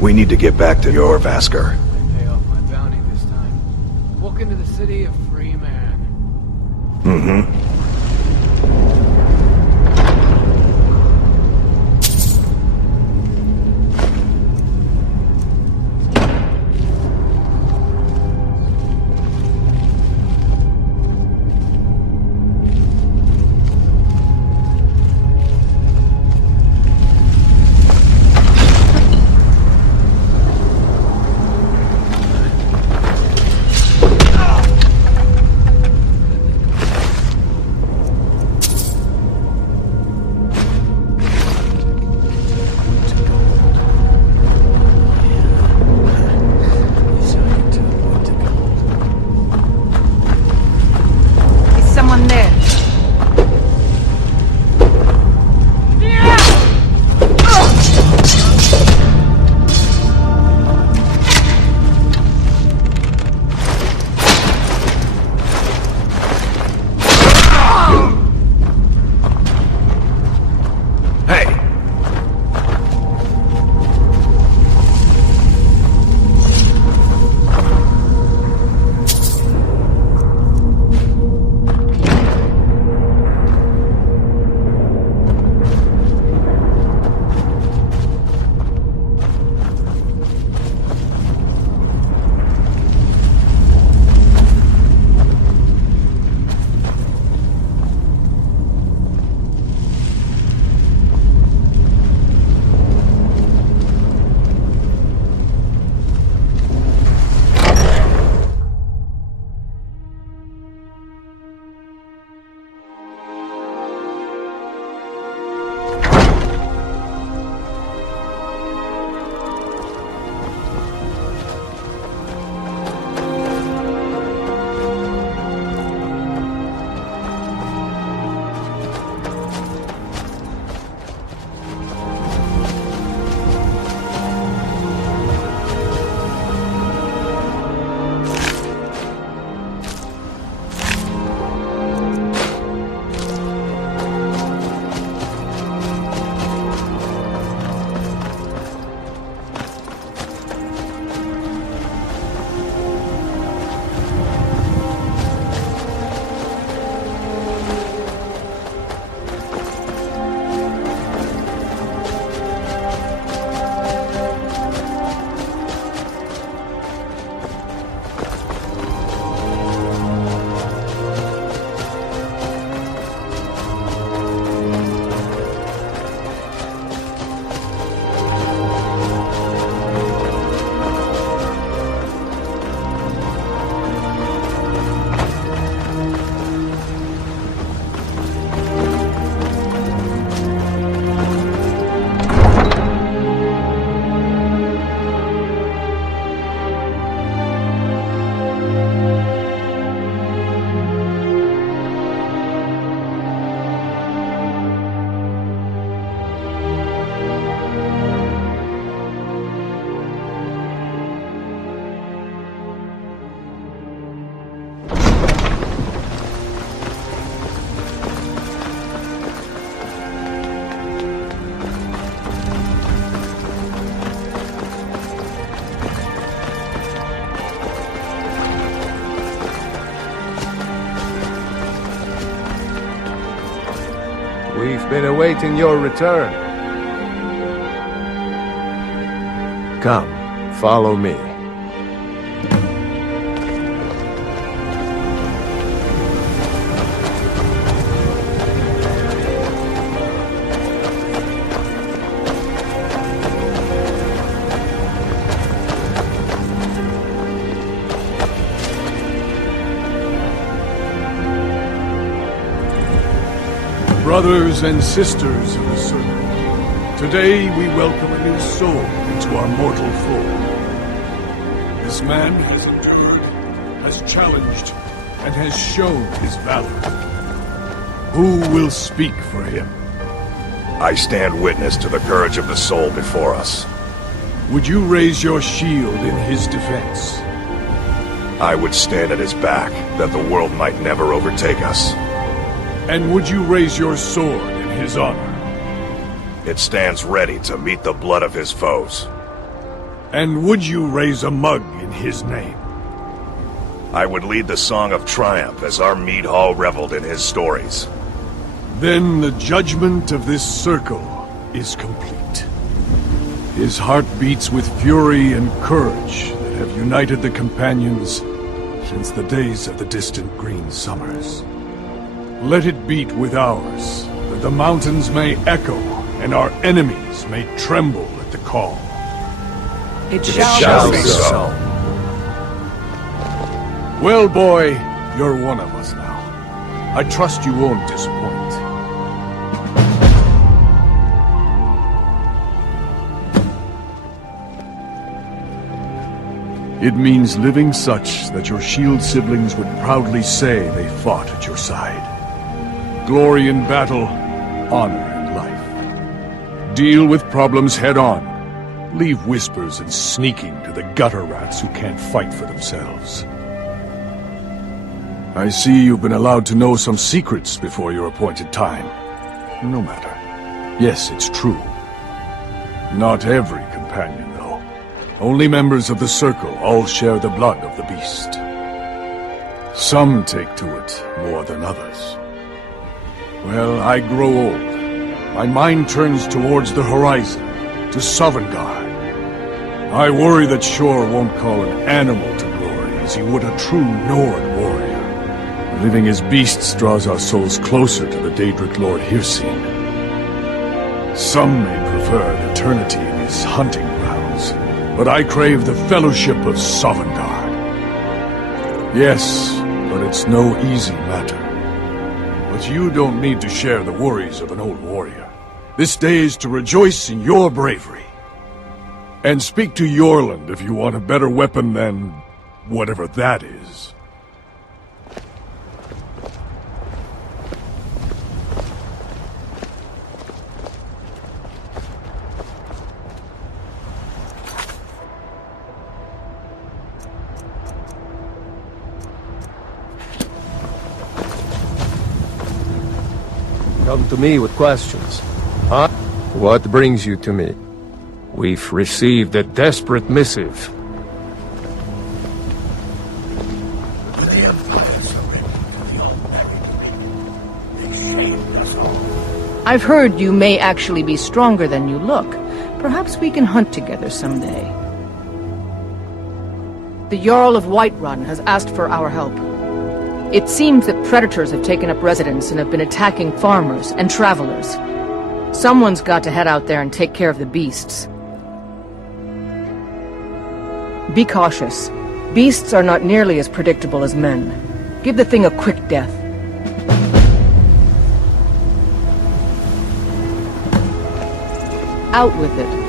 We need to get back to your Vasker. Pay off my bounty this time. Walk into the city a free man. Mm-hmm. We've been awaiting your return. Come, follow me. Brothers and sisters of the Circle, today we welcome a new soul into our mortal fold. This man has endured, has challenged, and has shown his valor. Who will speak for him? I stand witness to the courage of the soul before us. Would you raise your shield in his defense? I would stand at his back, that the world might never overtake us. And would you raise your sword in his honor? It stands ready to meet the blood of his foes. And would you raise a mug in his name? I would lead the song of triumph as our mead hall reveled in his stories. Then the judgment of this circle is complete. His heart beats with fury and courage that have united the companions since the days of the distant green summers. Let it beat with ours, that the mountains may echo and our enemies may tremble at the call. It shall be so. Well, boy, you're one of us now. I trust you won't disappoint. It means living such that your shield siblings would proudly say they fought at your side. Glory in battle, honor in life. Deal with problems head-on. Leave whispers and sneaking to the gutter rats who can't fight for themselves. I see you've been allowed to know some secrets before your appointed time. No matter. Yes, it's true. Not every companion, though. Only members of the Circle all share the blood of the beast. Some take to it more than others. Well, I grow old. My mind turns towards the horizon, to Sovngarde. I worry that Shor won't call an animal to glory as he would a true Nord warrior. Living as beasts draws our souls closer to the Daedric Lord Hircine. Some may prefer an eternity in his hunting grounds, but I crave the fellowship of Sovngarde. Yes, but it's no easy matter. But you don't need to share the worries of an old warrior. This day is to rejoice in your bravery. And speak to Yorland if you want a better weapon than whatever that is. Come to me with questions. Huh? What brings you to me? We've received a desperate missive. I've heard you may actually be stronger than you look. Perhaps we can hunt together someday. The Jarl of Whiterun has asked for our help. It seems that predators have taken up residence and have been attacking farmers and travelers. Someone's got to head out there and take care of the beasts. Be cautious. Beasts are not nearly as predictable as men. Give the thing a quick death. Out with it.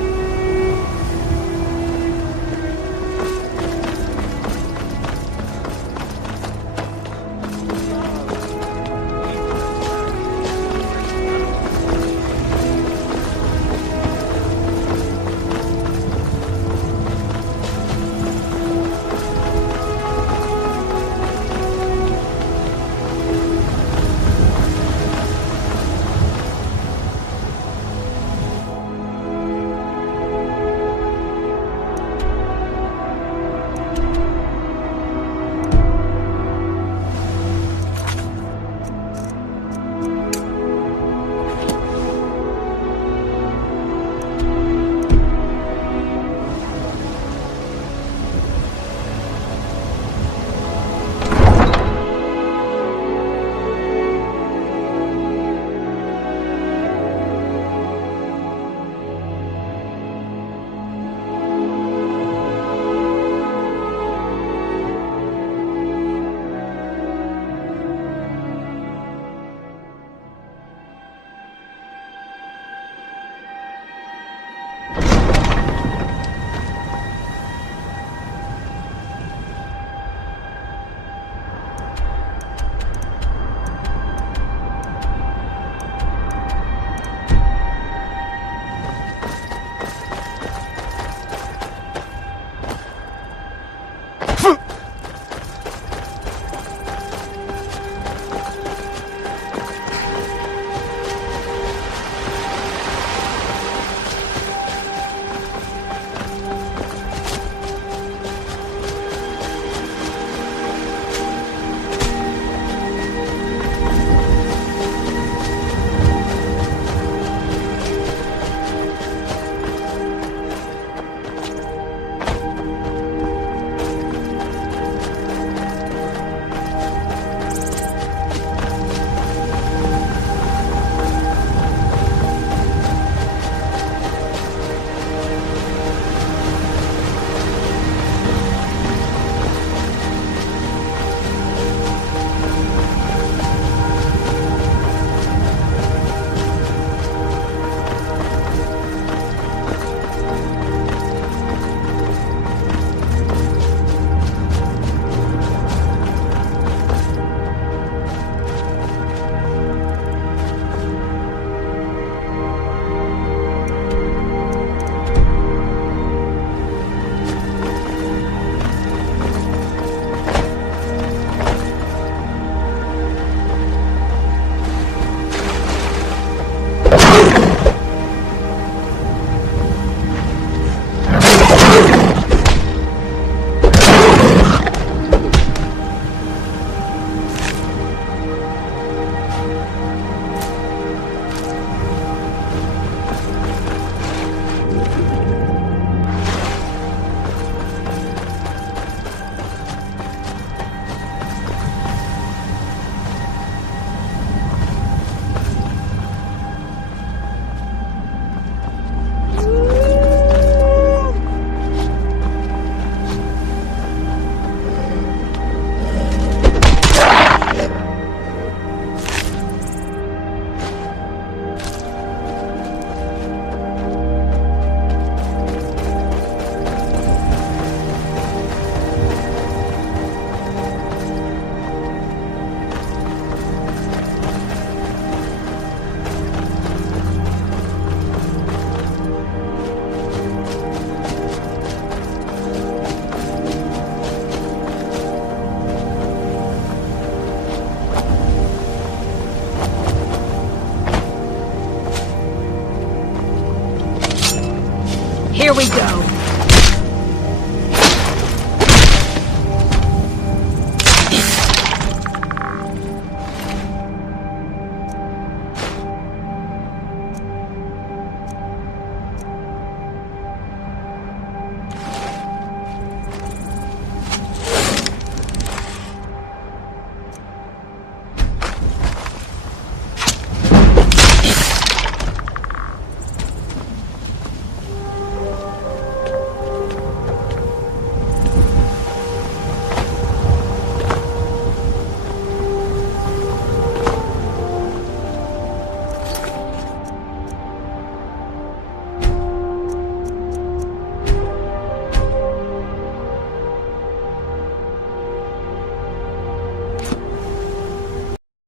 Here we go.